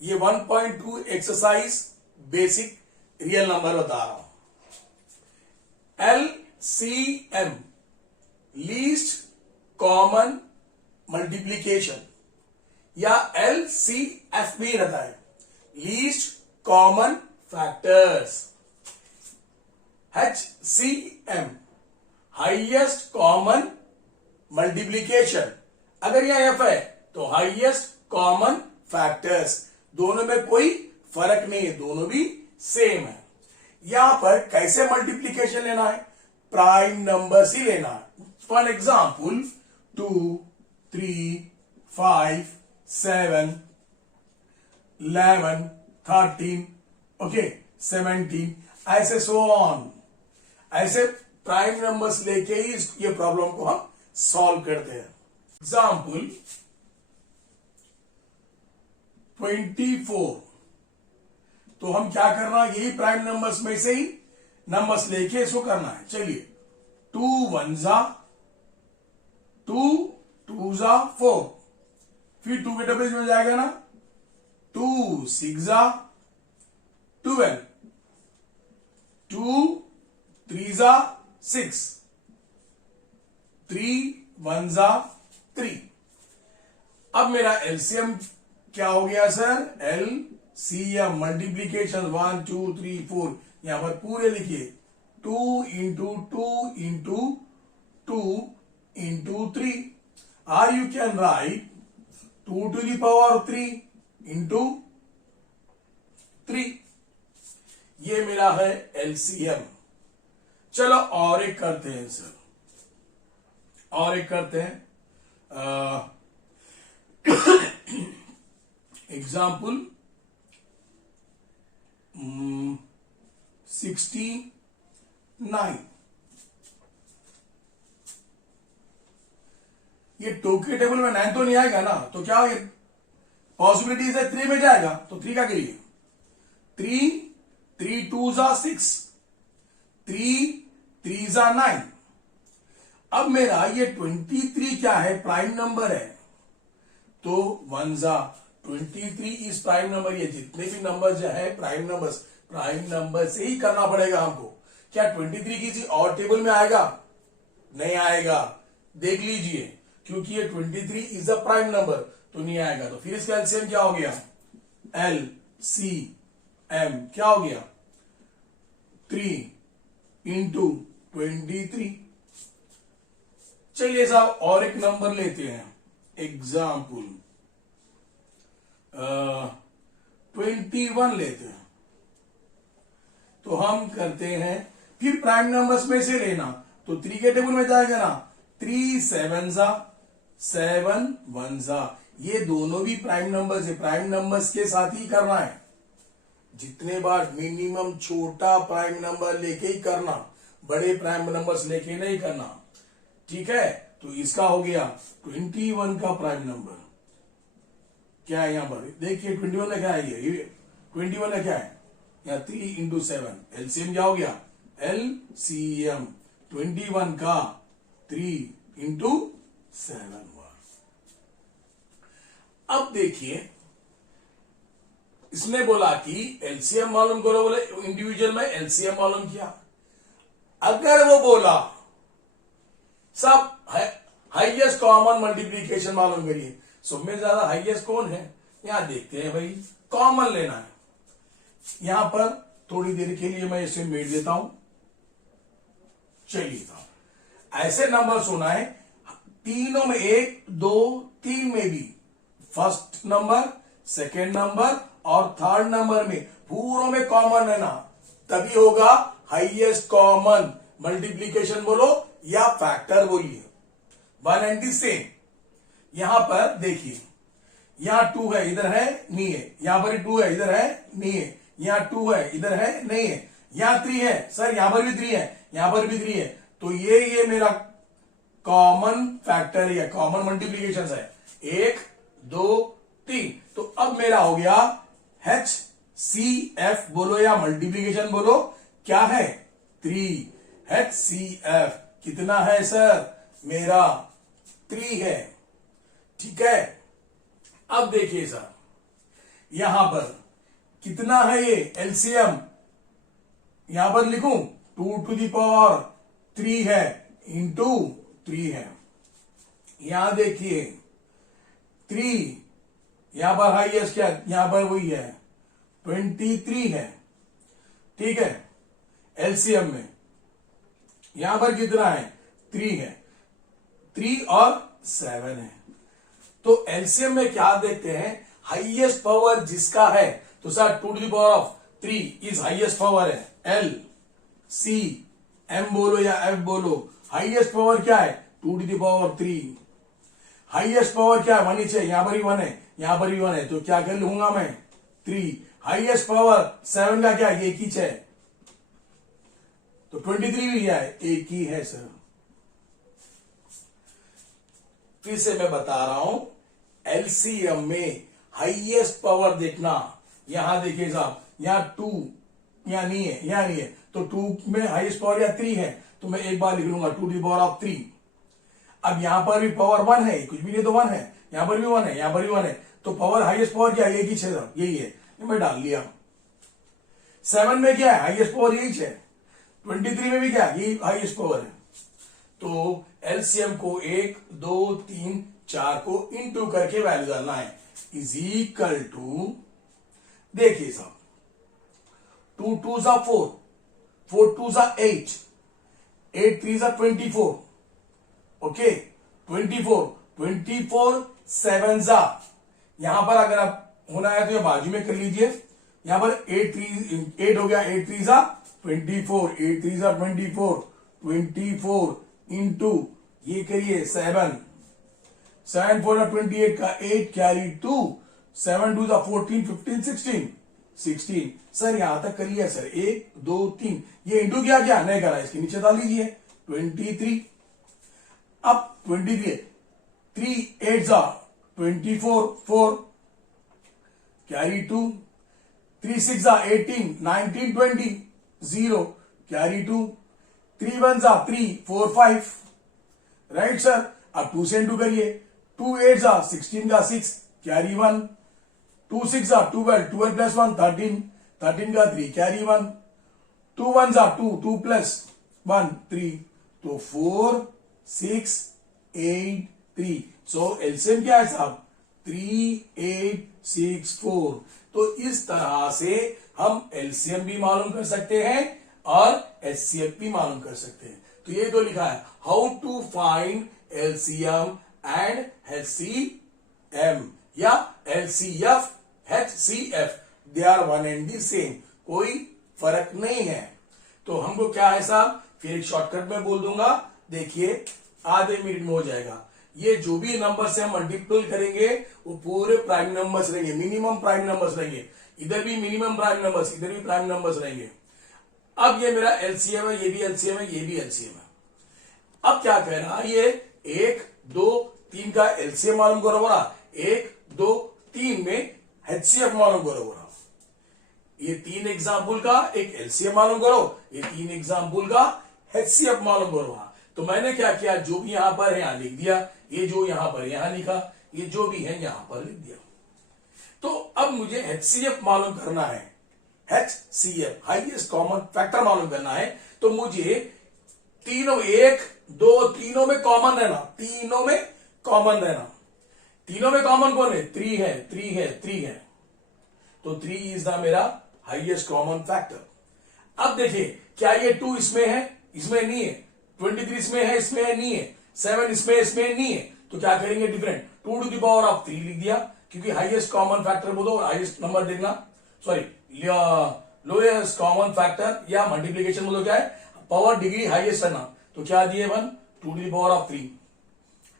ये 1.2 exercise basic real number बता रहा हूं। LCM लीस्ट कॉमन मल्टीप्लीकेशन या LCF भी रहता है, least common factors. HCM highest common multiplication, अगर यह F है तो हाईएस्ट कॉमन फैक्टर्स। दोनों में कोई फर्क नहीं है, दोनों भी सेम है। यहां पर कैसे मल्टीप्लीकेशन लेना है, प्राइम नंबर ही लेना है। फॉर एग्जाम्पल 2, 3, 5, 7, 11, 13, ओके 17, ऐसे सो ऑन। ऐसे प्राइम नंबर्स लेके ही ये प्रॉब्लम को हम सॉल्व करते हैं। एग्जाम्पल 24, तो हम क्या करना है, यही प्राइम नंबर्स में से ही नंबर्स लेके इसको करना है। चलिए 2 1 जा 2, 2 जा 4, फिर 2 के डबल में जाएगा ना, 2 6 जा 12, 2 3 जा 6, 3 1 जा 3। अब मेरा एलसीएम क्या हो गया सर, LCM मल्टीप्लीकेशन 1 2 3 4, यहां पर पूरे लिखिए 2 इंटू 2 इंटू 2 इंटू 3, और you can write 2 to the power 3 into 3। ये मेरा है LCM। चलो और एक करते हैं सर, और एक करते हैं। एग्जाम्पल 69, ये टू के टेबल में 9 तो नहीं आएगा ना, तो क्या पॉसिबिलिटीज है 3 में जाएगा, तो 3 का करिए 3 3 2 जा 6, 3 3 जा 9। अब मेरा ये 23 क्या है, प्राइम नंबर है, तो 1 जा 23 इस प्राइम नंबर। ये जितने भी नंबर जो है प्राइम नंबर से ही करना पड़ेगा हमको। क्या 23 किसी और टेबल में आएगा, नहीं आएगा, देख लीजिए, क्योंकि ये 23 इज अ प्राइम नंबर, तो नहीं आएगा। तो फिर इसका एलसीएम क्या हो गया, LCM क्या हो गया 3 इंटू 23। चलिए साहब और एक नंबर लेते हैं, एग्जाम्पल 21 लेते हैं। तो हम करते हैं, फिर प्राइम नंबर्स में से लेना, तो 3 के टेबल में जाएगा ना, 3 7 जा 7 1 जा। ये दोनों भी प्राइम नंबर्स है, प्राइम नंबर्स के साथ ही करना है। जितने बार मिनिमम छोटा प्राइम नंबर लेके ही करना, बड़े प्राइम नंबर्स लेके नहीं करना, ठीक है। तो इसका हो गया 21 का प्राइम नंबर क्या है, यहां पर देखिए 21 का क्या है, ये 21 का क्या है, यहाँ 3 इंटू 7, एलसीएम क्या हो गया, LCM 21 का 3 इंटू 7। अब देखिए इसने बोला कि एलसीएम मालूम करो, बोले इंडिविजुअल में एलसीएम मालूम किया। अगर वो बोला सब हाईएस्ट कॉमन मल्टीप्लीकेशन मालूम करिए, सब में ज्यादा हाईएस्ट कौन है, यहां देखते हैं भाई, कॉमन लेना है। यहां पर थोड़ी देर के लिए मैं इसे मेट देता हूं। चलिए ऐसे नंबर सुना है, तीनों में 1 2 3 में भी, फर्स्ट नंबर सेकेंड नंबर और थर्ड नंबर में पूरों में कॉमन है ना, तभी होगा हाईएस्ट कॉमन मल्टीप्लीकेशन बोलो या फैक्टर बोलिए। 1 एंड द सेम। यहां पर देखिए, यहां 2 है इधर है नहीं है, यहां पर 2 है इधर है नहीं है, यहां 2 है इधर है नहीं है, यहां 3 है सर, यहां पर भी 3 है, यहां पर भी 3 है, तो ये मेरा कॉमन फैक्टर या कॉमन मल्टीप्लीकेशन है, 1 2 3। तो अब मेरा हो गया HCF बोलो या मल्टीप्लीकेशन बोलो, क्या है 3। HCF कितना है सर, मेरा 3 है, ठीक है। अब देखिए सर, यहां पर कितना है ये एलसीएम, यहां पर लिखूं 2⁻³ है इंटू 3 है। यहां देखिए 3, यहां पर हाईएस्ट क्या, यहां पर वही है 23 है, ठीक है। एलसीएम में यहां पर कितना है 3 है, 3 और 7 है। तो एलसीएम में क्या देखते हैं, हाईएस्ट पावर जिसका है, तो सर 2⁻³ इज हाईएस्ट पावर है, एल सी एम बोलो या एफ बोलो, हाईएस्ट पावर क्या है 2⁻³। हाईएस्ट पावर क्या है 1 ही है, यहां पर ही 1 है, यहां पर भी 1 है, तो क्या कर लूंगा मैं 3। हाईएस्ट पावर 7 का क्या है, 1 ही है, तो 23 भी क्या है, 1 ही है सर। फिर से मैं बता रहा हूं, एलसीएम में हाईएस्ट पावर देखना, यहां देखिए साहब, यहां 2 यहां नहीं है, यहां नहीं है, तो 2 में हाईएस्ट पावर या 3 है, तो मैं एक बार लिख लूंगा 2⁻³। अब यहां पर भी पावर 1 है, कुछ भी नहीं तो 1 है, यहां पर भी 1 है, यहां पर भी 1 है, तो पावर हाईएस्ट पावर क्या है, 1 ही है, यही है, ये मैं डाल लिया। 7 में क्या है, हाईएस्ट पावर यही है। 23 में भी क्या है, यही हाईएस्ट पावर है। तो एलसीएम को 1, 2, 3, 4 को इंटू करके वैल्यू डालना है, इज इक्वल टू, देखिए साहब 2 2 जा 4, 4 2 जा 8, 8 3 जा 24, ओके 24, 24 7 जा, यहां पर अगर आप होना है तो ये बाजू में कर लीजिए, यहां पर 8 हो गया, 8 3 जा 24, 8 3 जा 24, 24 इंटू ये करिए 7, 7 4 28 का 8 कैरी 2, 7 2 जा 14, 15 16, 16 सर यहां तक कर लिया सर, 1 2 3, ये इंटू क्या क्या नहीं करा, इसके नीचे डाल लीजिए 23। अब 23 3 8 जा 24, 4 कैरी 2, 3 6 जा 18, 19 20 0 कैरी 2, 3 1 जा 3 4 5, राइट सर। अब 2 से इंटू करिए, 2 8 जा 16 का 6 कैरी 1, 2 6 जा 12, 12 प्लस 1 13, 13 का 3 कैरी 1, 2 1 जा 2, 2 प्लस 1 3, तो 4 6 8 3। सो एलसीएम क्या है साहब 3 8 6 4। तो इस तरह से हम एलसीएम भी मालूम कर सकते हैं और एचसीएफ भी मालूम कर सकते हैं। तो ये तो लिखा है, how to find LCM and HCM या LCF HCF, they are one and the same, कोई फर्क नहीं है। तो हमको क्या है साहब, फिर एक शॉर्टकट में बोल दूंगा, देखिए आधे मिनट में हो जाएगा। ये जो भी नंबर से हम मल्टीप्लाई करेंगे वो पूरे प्राइम नंबर्स रहेंगे, मिनिमम प्राइम नंबर्स रहेंगे, इधर भी मिनिमम प्राइम नंबर्स, इधर भी प्राइम नंबर्स रहेंगे। अब ये मेरा एलसीएम है, ये भी एलसीएम है, ये भी एलसीएम है। अब क्या कहना, ये 1 2 3 का एलसीएम मालूम करो बोला, 1 2 3 में एचसीएफ मालूम करो बोला। ये 3 एग्जाम्पल का एक एलसीएम मालूम करो, ये 3 एग्जाम्पल का एचसीएफ मालूम करो। तो मैंने क्या किया, जो भी यहां पर है यहां लिख दिया, ये जो यहां पर यहां लिखा, ये जो भी है यहां पर लिख दिया। तो अब मुझे एचसीएफ मालूम करना है, एचसीएफ हाईएस्ट कॉमन फैक्टर मालूम करना है। तो मुझे तीनों 1 2 तीनों में कॉमन रहना, तीनों में कॉमन रहना। तीनों में कॉमन कौन है, 3 है 3 है 3 है, तो 3 इज द मेरा हाईएस्ट कॉमन फैक्टर। अब देखिए क्या ये 2 इसमें है, इसमें नहीं है, 23 इसमें है, इसमें नहीं है, 7 इसमें नहीं है, तो क्या करेंगे डिफरेंट, 2⁻³ लिख दिया, क्योंकि हाईएस्ट कॉमन फैक्टर बोलो, हाईएस्ट नंबर देखना, सॉरी लोएस्ट कॉमन फैक्टर या मल्टीप्लीकेशन बोलो क्या है, पावर डिग्री हाईएस्ट है ना, तो क्या दिए 1 2⁻³,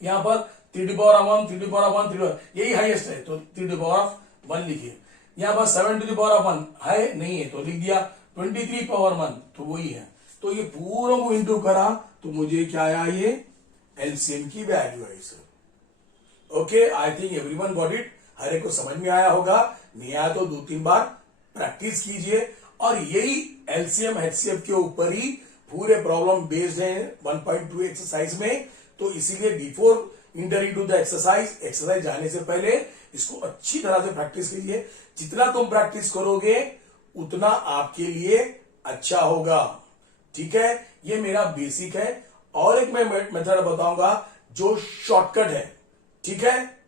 यहां पर 3⁻1 3⁻1 यही हाईएस्ट है, तो 3⁻1 लिखिए। यहां पर 7⁻1 है नहीं है, तो लिख दिया 23⁻1, तो वही है। तो ये पूरा को इंटू करा तो मुझे क्या आया, ये एलसीएम की वैल्यू आई sir. Okay, I think everyone got it, हर एक को समझ में आया होगा, नहीं आया तो 2-3 बार प्रैक्टिस कीजिए। और यही एलसीएम एचसीएफ के ऊपर ही पूरे प्रॉब्लम बेस्ड है 1.2 एक्सरसाइज में। तो इसीलिए before entering to the exercise जाने से पहले इसको अच्छी तरह से प्रैक्टिस कीजिए। जितना तुम प्रैक्टिस करोगे उतना आपके लिए अच्छा होगा। ठीक है, ये मेरा बेसिक है। और एक मैं मेथड बताऊंगा जो शॉर्टकट है। ठीक है,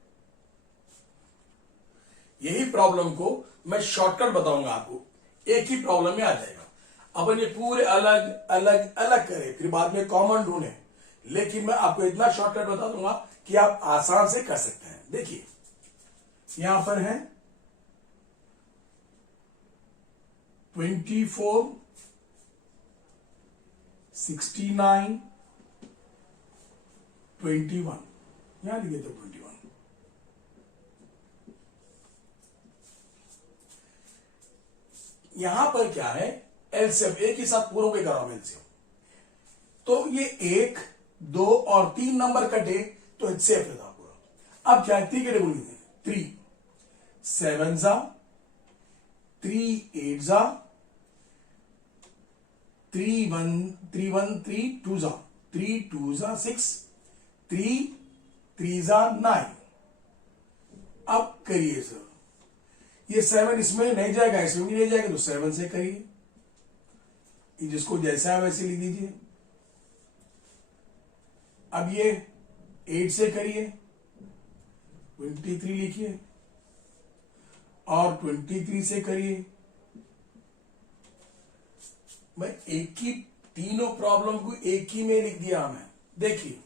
यही प्रॉब्लम को मैं शॉर्टकट बताऊंगा आपको, एक ही प्रॉब्लम में आ जाएगा। अपन ये पूरे अलग अलग अलग करें, फिर बाद में कॉमन ढूंढे, लेकिन मैं आपको इतना शॉर्टकट बता दूंगा कि आप आसान से कर सकते हैं। देखिए यहां पर है 24, 69, 21, यहां लिखे तो 21। यहां पर क्या है, एलसीएम एक ही साथ पूरों के कराओ एलसीएम। तो ये 1, 2 और 3 नंबर कटे तो एचसीएफ रहता पूरा। अब क्या है, 3 के टेबल में 3 7 जा, 3 8 जा, 3 1 3 2 जा, 3 2 जा 6, 3 3 जा 9। अब करिए सर, ये 7 इसमें नहीं जाएगा, इसमें भी नहीं जाएगा, तो 7 से करिए। जिसको जैसा है वैसे लिख दीजिए। अब ये 8 से करिए, 23 लिखिए, और 23 से करिए। मैं एक ही तीनों प्रॉब्लम को एक ही में लिख दिया। मैं देखिए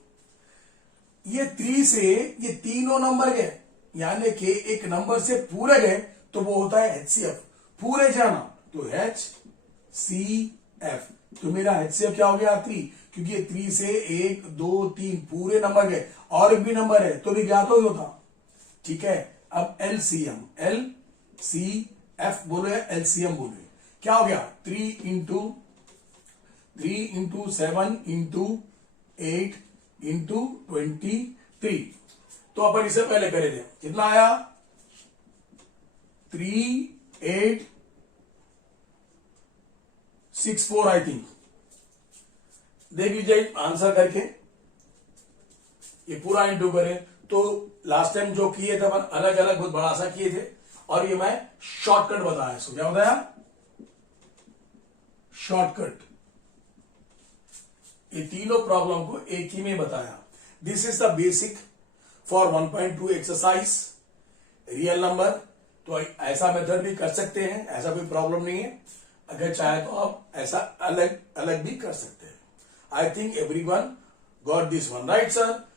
ये 3 से ये तीनों नंबर गए, यानी कि एक नंबर से पूरे गए तो वो होता है एचसीएफ। पूरे जाना तो HCF, तो मेरा HCF क्या हो गया 3, क्योंकि ये 3 से 1 2 3 पूरे नंबर गए, और एक भी नंबर है तो भी ज्ञात हो होता। ठीक है, अब LCM, LCF बोलो या LCM बोलो, क्या हो गया 3 इंटू 7 इंटू 8 इंटू 23। तो अपन इसे पहले करे थे, कितना आया 3864 आई थिंक। देख लीजिए आंसर करके, ये पूरा इंटू करें तो लास्ट टाइम जो किए थे अपन अलग अलग बहुत बड़ा सा किए थे, और ये मैं शॉर्टकट बताया। इसको क्या बताया, शॉर्टकट। ये तीनों प्रॉब्लम को एक ही में बताया। This is the basic for 1.2 exercise real number. तो ऐसा मेथड भी कर सकते हैं, ऐसा कोई प्रॉब्लम नहीं है। अगर चाहे तो आप ऐसा अलग अलग भी कर सकते हैं। आई think everyone got this one, right sir.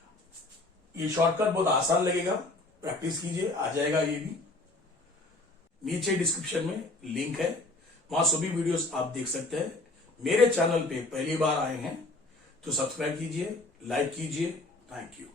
ये शॉर्टकट बहुत आसान लगेगा, प्रैक्टिस कीजिए, आ जाएगा ये भी। नीचे डिस्क्रिप्शन में लिंक है, वहां सभी वीडियोस आप देख सकते हैं। मेरे चैनल पे पहली बार आए हैं तो सब्सक्राइब कीजिए, लाइक कीजिए। Thank you.